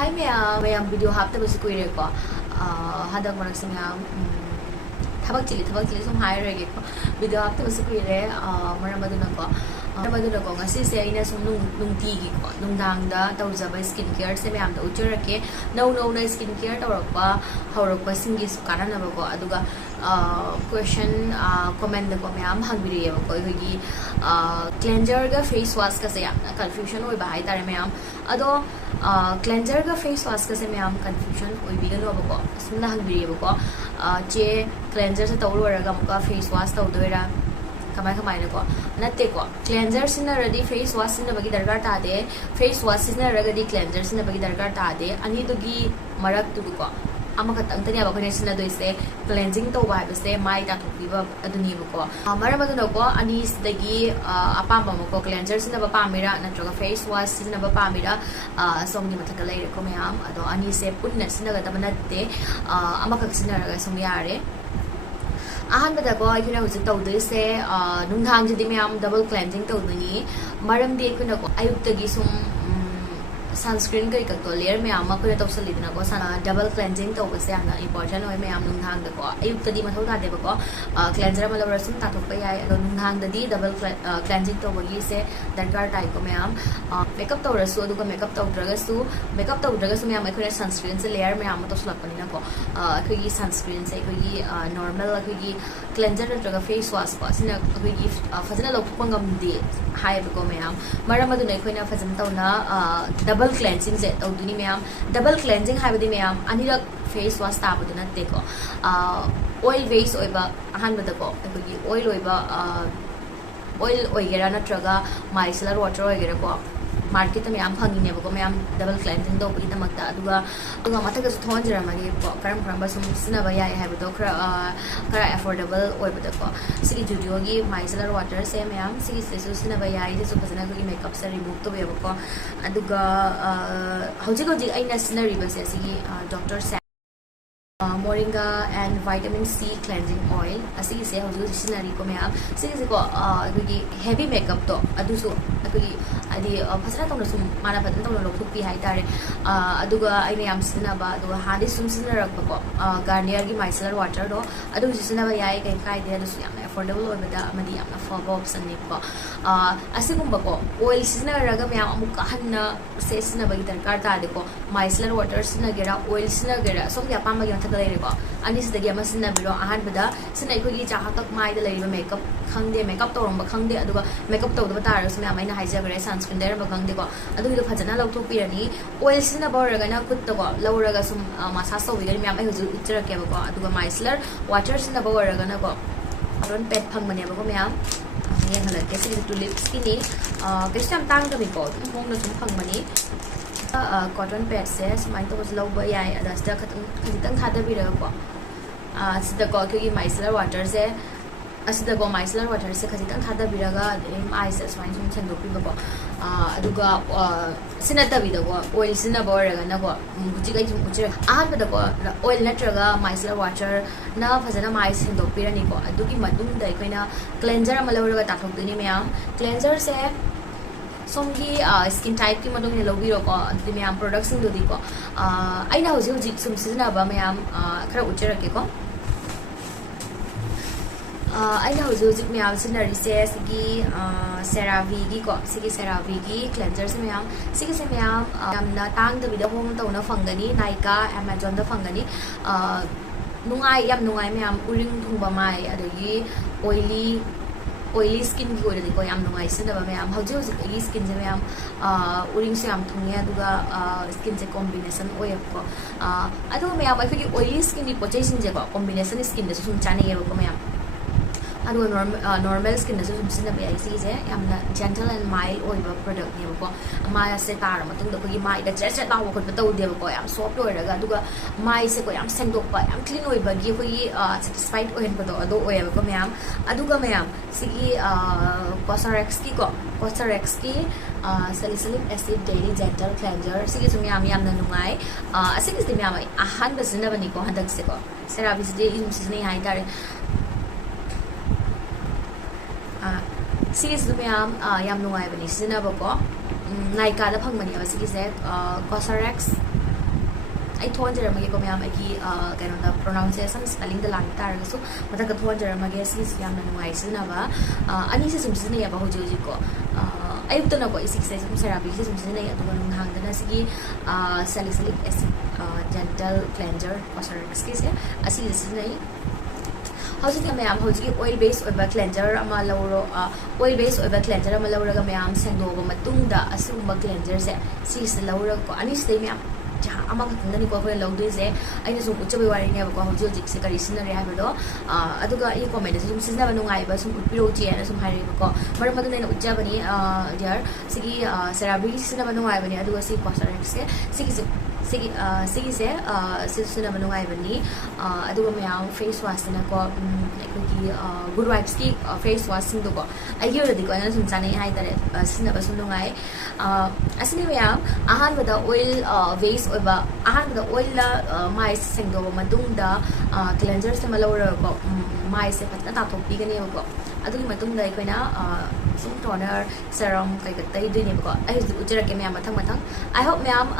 Hi ma'am video hapta basi koi re ko hadak marak se ma'am thabak chili sum hire re ko video hapta basi koi re maramadu na ko ngasi se aina sum nung ti gi ko nung dang da tawjaba skin care se ma'am da uchara ke no na skin care tawrakpa hawrakpa singi su karana ba ko aduga question comment da ko ma'am hangbiri ba ko hogi cleanser ga face wash ka se confusion oi ba hai tare ma'am ado cleanser ga face wash ka se ma'am confusion oi bi ga lo ba ko sumna hangbiri ba ko che cleanser se tawlo raga muka face wash tawdoira kamai ko natte ko cleanser sina ready face wash sina bagi darkar ta de face wash sina ready cleanser sina bagi darkar ta de ani dugi marak tu ko ama khatang tani aba khone sina doise cleansing to ba bese mai ta thupi ba aduni ko mara madu no ko ani sidagi apam ba ko cleanser sina ba pamira natroga face wash sina ba pamira somni mathaka leire ko mayam ado ani se punna sina ga tabanatte ama khak sina raga sum yare ahan bada ko ai kina hujik tawdise nungthang jidi mayam double cleansing tawdani maram de kuna ko ayuk tagi sum sunscreen kai ka to layer me ama ko to salidna ko sana double cleansing to base amna important oi me am nung thang da ko ayuk tadi mathau da de ba ko cleanser ma labar sum ta thok pa yai ado nung thang da di double cleansing to bagi se darkar tai ko me am makeup to rasu adu ko makeup to draga su me am ai ko sunscreen se layer me am to sulak pani na ko ko yi sunscreen se ko yi normal ko yi cleanser draga face wash ko sina ko yi fazana lok pangam de hai ba ko me am maram adu nei ko na fazan to na double cleansing se tawduni mayam double cleansing haibadi mayam anirak face wash tabadu natte ko oil base oiba ahan bada ko ko oil oiba oil oigera natraga micellar water oigera ko market में आम fungi ने बको मैं आम double cleansing दो P दमकता दुगा मथक सु थोन जरा मनी करम बसुम सिना बया है बदो खरा अफोर्डेबल ओय बदको सिगी जुडियो गी माइसेलर वाटर से मैं आम सिगी से सिना बया है सु फजना को मेकअप से रिमूव तो बको अदुगा हौजिक आइना सिना रिबसे सिगी डॉक्टर से moringa and vitamin C cleansing oil asigi se hojik sinari ko mayam sigi ko adugi heavy makeup to adusu adugi adi phasana tawna sum mana patan tawna lok thupi hai tare aduga aina yam sina ba aduga hadi sum sina rak ko garnier gi micellar water do adu sina ba yai kai de adusu yam affordable oi bada amadi yam affordable option ni ko asigum ba ko oil sina raga mayam amuk hanna se sina ba gi darkar ta de ko micellar water sina gera oil sina gera som ya pam gi ko ani sidagi ama sinna biro ahan bada sinna ko gi chaha tak mai da leiba makeup khangde makeup to romba khangde aduga makeup to da tar sum amai na haija gre sunscreen der ba khangde ko adu do phajana lok thok pirani oil sinna ba raga na kut to ko lawraga sum massage so bigari me amai huju uchra ke ba ko aduga micellar water sinna ba raga na ko aron pet phang mane ba ko me am yang hala ke sigi to lips ki ni ke sam tang da mi ko mong na sum phang mani cotton pad se smai to was low ba yai adasta khitang khada bi ra ko sida ko ki micellar water se asida ko micellar water se khitang khada bi ra ga ai se smai sum chen do pi ba ko aduga sinata bi da ko oil sina ba ra ga na ko buji ga jum uchi ahal ba da ko oil natraga micellar water na phajana mai sin do pi ra ni ko adugi madum da koina cleanser amala ra ga ta thok dini me am cleanser se somgi skin type ki madong ne lobi ro ko adi me am products ing do di ko aina hojik sum sina ba me am khara uchera ke ko aina hojik me am sina research gi CeraVe gi ko sigi CeraVe gi cleanser se me am sigi se me am na tang da video home to na fangani Nykaa Amazon da fangani nungai yam nungai me am uring thungba mai adagi oily skin ki ore ko yam nungai sin ba me am hauji skin je me am uring se am thunge aduga skin je combination oy ko adu me am ai oily skin ni pochai sin je ko combination skin de sum chane ye ko me am adu normal skin de sum sin ba ai si je am na gentle and mild oy ba product ni ko ma se tar ma tung da ko gi mai da che ta ko ko to de ko yam soft oy ra ga aduga mai se ko yam seng dok pa yam clean oy ba gi ko gi satisfied oy ko do ado oy ko me am aduga me am sigi Cosrx ki salicylic acid daily gentle cleanser sigi sum yam na nungai asigi sim yam ahan ba sina bani ko hadak se ko CeraVe se de im sis nei hai tare sigi sum yam nungai bani sina ba ko Nykaa da phang mani ba sigi se Cosrx ai thon jaramage ko mayam ai ki kaino da pronunciation spelling da lang tar so mata ka thon jaramage si yam na nungai sina ba ani se sum sina ya ba hoji hoji ko ai to na ko isik se sum serabi se sum sina ya to nung hang da na sigi salicylic acid gentle cleanser cosrx ki se asi sina ai how's it mayam hoji oil based oil cleanser ama lauro oil based oil cleanser ama lauro ga mayam sengdo go matung da asuma cleanser se si se lauro ko ani se mayam jaha ama ka tangani ko ho lauro se aina sum uchabe wari ne ba ko hoji hoji se kari sina re ha do aduga I comment se sum sina ba nungai ba sum piro ji ana sum hari ko mar ma ne ujja bani dear sigi serabi sina ba nungai bani aduga si cosrx se sigi se sina ba nungai bani aduga mayam face wash na ko good vibes ki face wash sing do ko ai yo di ko ana sum chani hai tare sina ba sum nungai asini mayam ahan ba da oil base oil ba ahan ba da oil la mai sing do ma dung da cleanser se malora ko mai se patna ta thok pi ga ne ko adui matung da ko na sum toner serum kai ka tai dui ne ko ai ju ujara ke mayam mathang I hope mayam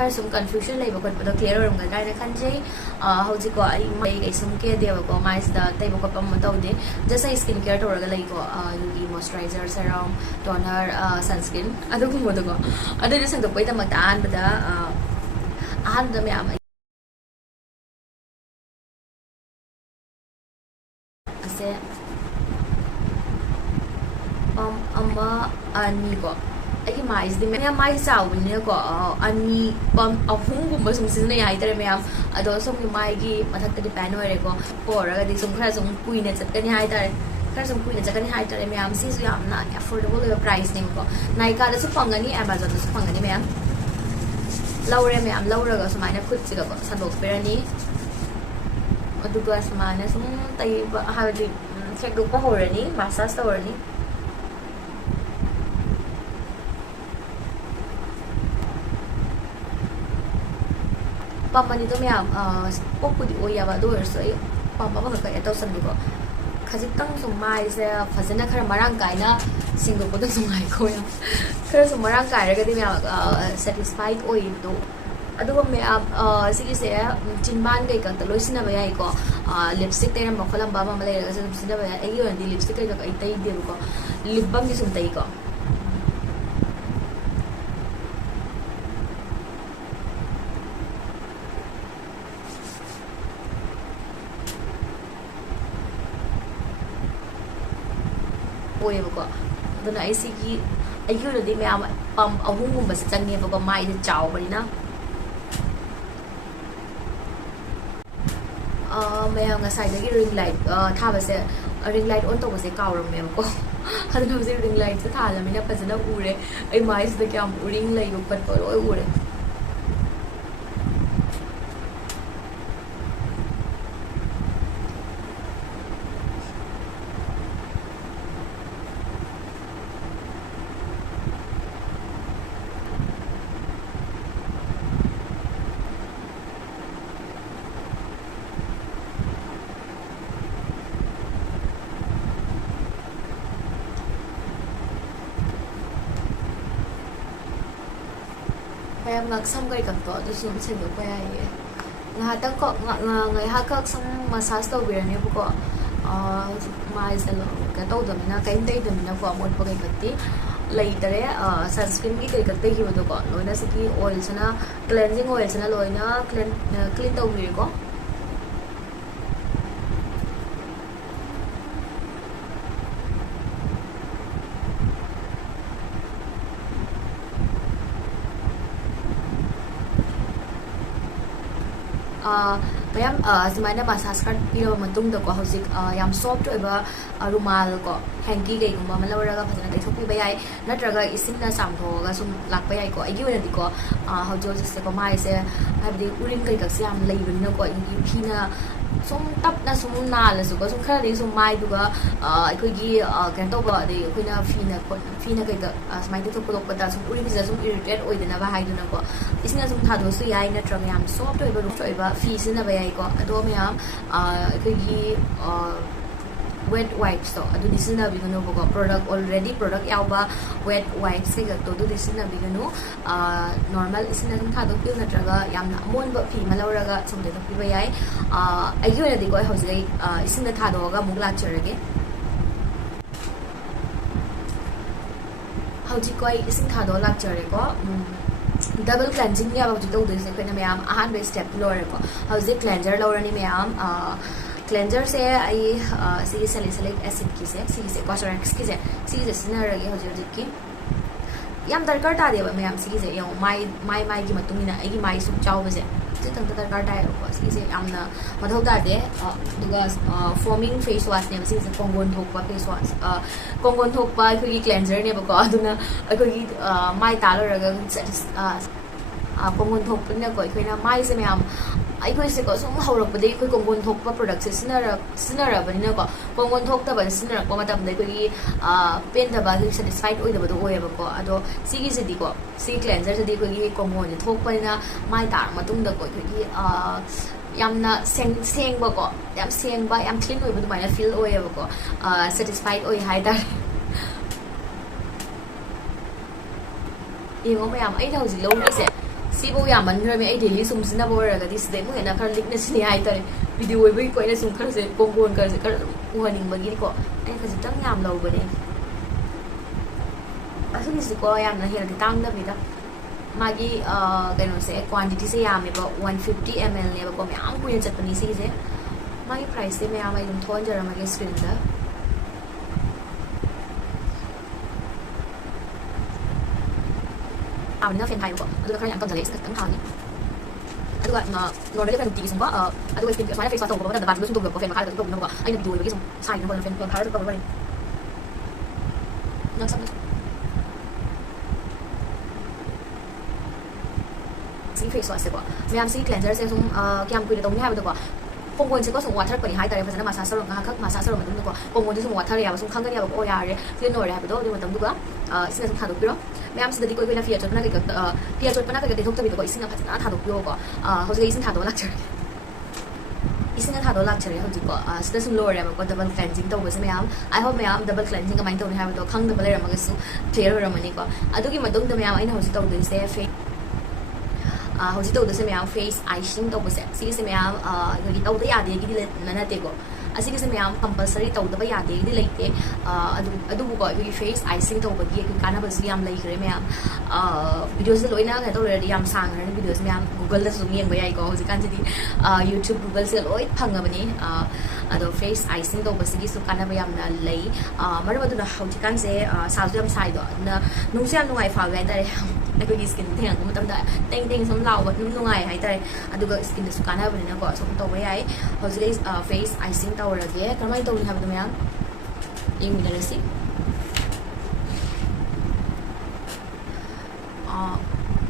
khar sum confusion lai ba ko da clear ram ga dai na khan jai hauji ko ai mai kai sum ke de ba ko mai da tai ba ko pam ma tau de just ai skin care to ga lai ko yugi moisturizer serum toner sunscreen adu ko mo da ko adu sang da pai da ma ta an ba da ahan da mayam ase ama ani ko ai mais de me mais sau ne ko ani pam ahung gum sum sin ne ai tare me am ado sum mai gi mathak ta depend ore ko pora ga di sum khara sum kui ne chat kani hai tare khara sum kui ne chat kani hai tare me am si su am na affordable price ne ko Naika da su pangani Amazon da su pangani me am laure me am laura ga sumai na khut chi ga san dok perani adu ga sumai na sum tai ba ha di check do pa horani massage to horani pamani to mayam pokudi oya ba do so ai pamba ba ka to san ko khajik tang sum mai se phajana khara marang kai na singo ko to sum ai ko ya khara sum marang kai ra ga di mayam satisfied oi do aduga me sigi se chinban kai ka to loisina ba yai ko lipstick te ma kholam ba ma le ga sum sina ba ai yo di lipstick kai ka ai tai de ko lip balm ni sum tai ko oye ba ko dona ai sigi ai yo di me am pam ahung gum ba sa chang ne ba ko mai de chaw ba ni na me am ga sai de ring light tha ba se ring light on to ba se kaw ram me ko hadu no se ring light se tha la me na pa jana ure ai mai se de kyam ring light ko pat ko ure em ngak sam kai kak to du sum chen do pa ai nga ta ko nga ha kak sam massage to bir ne bu ko mai se lo ka to do na kai dai do na ko mon pa kai katti lai tare sunscreen ki kai katte hi do ko loina se ki oil sana cleansing oil sana loina clean to bir ko mayam sumana massage card piro matung da ko hojik yam soft oiba rumal ko hanky gai gumba malawra ga phajana dai thopi bayai natraga isin na samtho ga sum lakpa yai ko agi wena di ko hojo se ko mai se habdi urin kai ka siam leibin na ko ingi phina sum tap na sum na la su ko sum khara dei sum mai du ga koi gi kan to ba dei koi na phina kai ka smai de thok lok da sum urin bi sum irritate oi de na ba hai du na ko isna sum tha do su yai natraga yam soft oiba ru oiba fi sin na bayai ko ado me am koi gi wet wipes to adu disina bigano bogo product already product yauba wet wipes ke to du disina bigano normal isina dum thado pil natraga yamna mon ba fi malauraga somde to piba yai agi ora di ko hausi isina thado ga mugla charage hauji ko isin thado la chare ko double cleansing ya ba to du se ko na mayam ahan be step lore ko hausi cleanser lorani mayam cleanser से आई सी salicylic acid की से क्वाशरेक्स की से सिनरगे हजि की याम दरकार तादेबा ma'am से यो माई की मतुंगिना आगी माई सु चावबसे जितंग दरकार तायो से यामना मथौ तादे दुगा फोमिंग फेस वाश ने से कोंगोन थोकपा फेस वाश कोंगोन थोकपा अखोगी क्लेंजर ने बको अदुना अखोगी माई तालरगा कोंगोन थोकपना को अखोइना माई से मैम अखोई से को सम हौरपदे अखोई कोंगोन थोकपा प्रोडक्ट से सिनरबनिना को कोंगोन थोकतबा सिनरपा मतमदे अखोगी पेनदबा सैटिस्फाइड ओइदबदो ओयबको अदो सिगी से दिको सी क्लेंजर से अखोगी कोंगोन थोकपनिना माई तार मतुंगदा को अखोगी यामना सेंगबको याम सेंगबा याम क्लीन ओइबदो माइना फील ओयबको सैटिस्फाइड ओइ हाइदार येंगो मैम अइना हौजि लौरिसे सिबो यामन ग्रमे आई डेली सुम सिना बोरगदी सिदे मु हेना खर लिकने सिनि हाइ तरे वीडियो ओइबै कोइना सुम खर से कोंगोन कर से खर उहनिंग बगी को आई खजितंग याम लौबने असुनि सिको यामना हेरदि तांग दबिदा मागी कैनो से क्वांटिटी से यामे बो 150 ml ने बो याम कुइन चतनी सिजे मागी प्राइस से मैं याम आइदम थोन जरा मागी स्क्रीन दा ना फेन हाई को खर याम तंजले खतंग थानी अदुगा नॉर्मली फेन टी सुम अदुगा स्किन स्माइल फेस वाश तो बो दा बात सुम तो फेन खा तो नो आई ना वीडियो बगी सुम साइन नो फेन खा तो बो ना सब सी फेस वाश से को मैम सी क्लेंजर से सुम क्या कुइ तो हाई तो कोंगोन से को सुम वाटर पनी हाई तारे फजना मसाज सरो खा मसाज सरो मदुन को कोंगोन से सुम वाटर या सुम खंगन या ओ यारे क्लीन ओरे हाबदो दु मतम दुगा सिना सुम थादो पिरो मैम से दि कोइ कोइना फिया चोटना के फिया चोटना के देथोक तबि को इसिना फजना थादो पिरो को होजे इसिन थादो लाक्चर इसिना थादो लाक्चर होजि को सिदा सुम लोरे को डबल क्लेंजिंग तो बसे ma'am I hope ma'am double cleansing कमाइन तो हाबदो खंग दबले रमगसु क्लियर होरमनी को अदुगी मदुंग द मैम आइना होजि तो दिसे फे होजि तो दसे मैम फेस आइशिंग तो बसे सिसे मैम होजि तो यादे गिदि ननते को असिगे से मैम कंपलसरी तौदबा यादे गिदि लेते अदुबु को होजि फेस आइशिंग तो बगी काना बस याम लेखरे मैम वीडियोस लोइना का तो रेडी याम सांगरन वीडियोस मैम गूगल दा सुम येंग बयाई को होजि कान जदि यूट्यूब गूगल से लोइ फंगबनी अदो फेस आइशिंग तो बसगी सु काना बयाम ना लई मर मदुना होजि कान से साजु याम साइदो ना नुंसे याम नुंगाई फाव गाय तारे अखोगी स्किन थेंग मतमदा टेंग टेंग सम लाव नुंगाई हाइ तारे अदुगा स्किन सु काना बनिना को सम तो बयाई होजि फेस आइशिंग तौरगे कमाई तौनि हाबदो मैम येंगिनरसि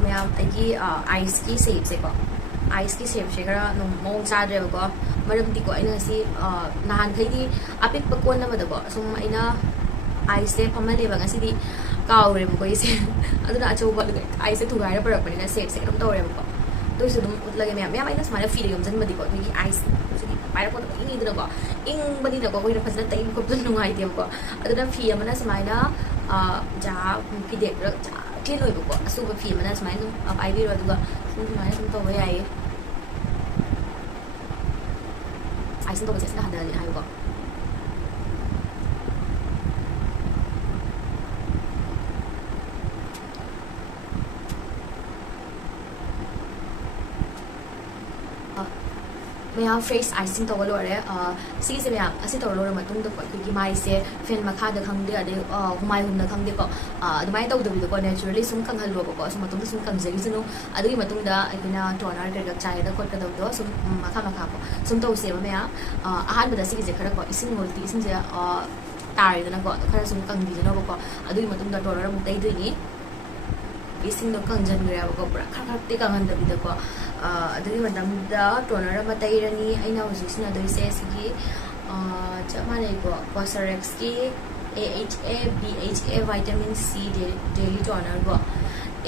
मैम अगी आइस की शेप से को आइस की शेप से खरा मोंग चाद्रे को मरमदी को अइना सि नहान खैदी अपिक पकोन नमद को सुम अइना आइस से फमलेबा ngasi काउरे को इसे अदुना अचौबा आइस से थुगाइरा परपनिना शेप से कम तौरे को तो से दम उतलगे मैम मैम अइना स्माइल फील यम जन्मदी को की आइस पाइरा को इंगिदना को इंग बनी को कोइ फजन तै को जन नुगाइ देव को अदुना फी अमना स्माइला जा पिदेक जा क्लीन होइबो को असुबा फी अमना स्माइल अब आइबी रो दुगा स्माइल सम तो बयाई आइस तो बसे हदा हाइ को मैम फेस आइसिंग तब लोरे से मैम असी तौर लोर मतुंग माई से फेन मखा खंगे अदे हुमाई हुम खंगे को अदुमाय तौदबिदो नेचुरली सुम कंगहलोबको सुम सुम कंजगिसनु अदुगी मतुंगदा अइना टोनर के चाइदा खोटकदबदो सुम मखा मखा को सुम तौसे मैम अहानबदा सिगे खरा को इसिंग मोल्टी इसिंग से तारिदना को खरा सुम कंगिजनबको अदुगी मतुंगदा टोनर अमु तैदोइनी इसिंग दो कंजनग्रेबको पुरा खरखरते कंगनदबिदको अदुगी मतमदा टोनर अमा तैरनी अइना हुजिसना दोइसे सिगी चमाने को कोसरेक्स की AHA BHA vitamin C daily toner को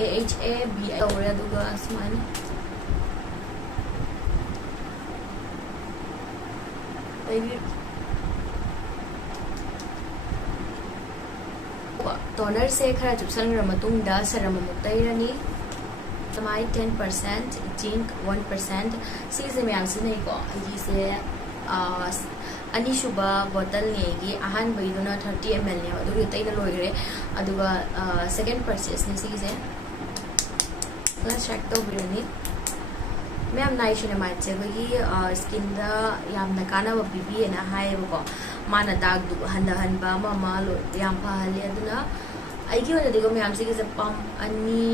AHA BHA और अदुगा smile toner se khara chupsangra matungda serum amuk tairani tamai 10% zinc 1% sise myam sinai ko agi se ani shuba bottle ne gi ahan baiduna 30 ml ne adu taina loigre aduga second purchase ne sise let's check to birani ma'am niacinamide से skin यामना कानाबा PV ना हाइबको माना दाग दु हंदा हनबा मा लो याम फाहले अदुना आइगी वना दिगो ma'am से के पम अनि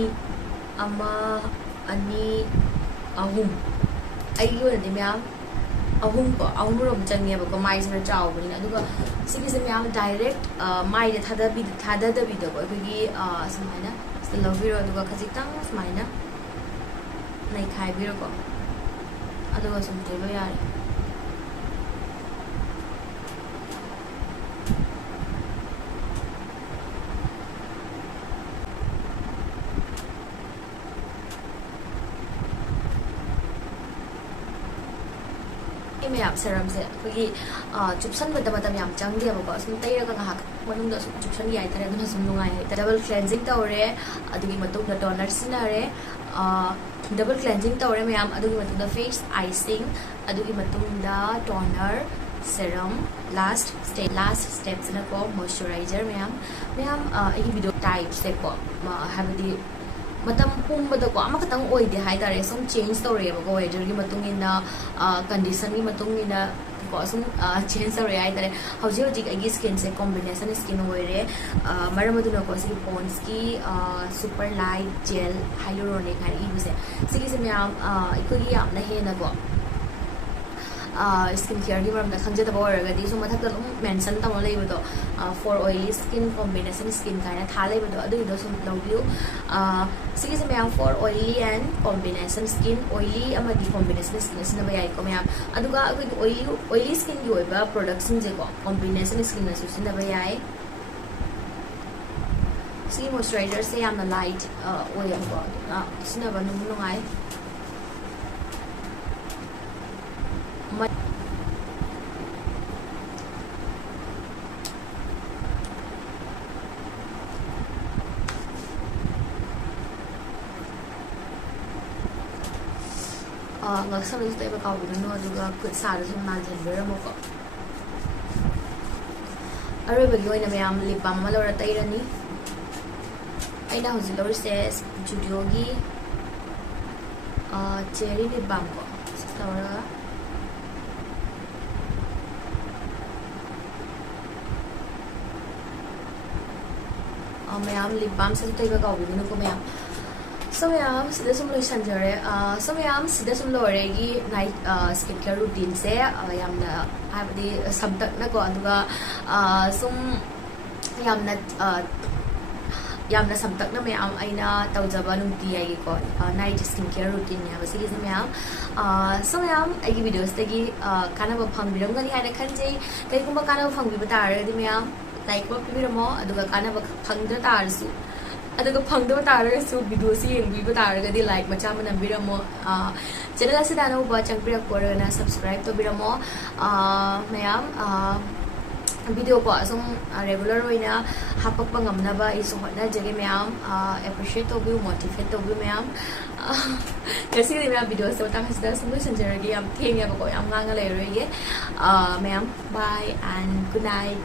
अमा अनि अहुम आइगी वना दि मैम अहुम को अहुम रोम चंगे बको माइसना चावबनी अदुगा सिगी से मैम डायरेक्ट माइदे थादा दबी दको बिगी समाइना लविरो अदुगा खजितंग समाइना नहीं खाई भी रखो अदुगा सुनते हो यार मैं आप सेरम से क्योंकि चुपसन मतलब याम चंगे बको Assam तैरगा ngahak manungda chupsan yai tare aduna sum nungai double cleansing tawre adugi matungda toner sinare double cleansing tawre ma'am adugi matungda face icing adugi matungda toner serum last steps na ko moisturizer ma'am ai video type se ko habdi matam pumbada ko ama katang oide hai tare sum change tawre ba ko weather gi matungina condition gi matungina ko sum change tawre hai tare hauji hauji gi skin se combination skin oire maramaduna ko si Pond's ki super light gel hyaluronic hai gi bise sigi se myam iko gi amna he na ko skin care gi maram da khanje da bawar ga di so mathak da mention ta mo lei do for oily skin combination skin kind tha lei do adu do sum lawview sigi se myam for oily and combination skin oily amadi combination skin asina ba yai ko myam aduga oily skin gi oiba products je ko combination skin na su sina ba yai sigi moisturizer se yamna light oil ko sina ba nung nungai ngaksan lu tay ba kaw no aduga kut sa da sum nan jen bera mo ko are ba gi oina mayam lip balm ma lora tairani aina hoji lor se studio gi cherry lip balm ko sawara mayam lip balm sa tay ba kaw no ko mayam so ma'am सिदा सुम लोई संजरे so ma'am सिदा सुम लोरेगी night skin care routine से यामना हाबदी सबतक ना को अदुगा सुम यामना सबतक ना ma'am आइना तौजबा नुंती आई को night skin care routine या बसी से मैम so मैम आगी वीडियोस तगी कानाबा फंगबिरमगनी हाने खनजे कइकुंबा कानाबा फंगबिबा तारगदी मैम लाइक बा पिबिरमो अदुगा कानाबा फंगद्रा तारसु अदुगा फंगदो तारगसु वीडियो से येंबिबा तारगदी लाइक मचा मन नंबिरमो चैनल से दानो बा चंगपिरक कोरना सब्सक्राइब तो बिरमो मैम वीडियो को असम रेगुलर होइना हापक पंगमनाबा इस होना जगे मैम एप्रिशिएट तो भी मोटिवेट तो भी मैम कैसे दी मैम वीडियो से उतना हंसदा सुन संजरगी हम थेंगे बको हम गांगा ले रही है ma'am bye and good night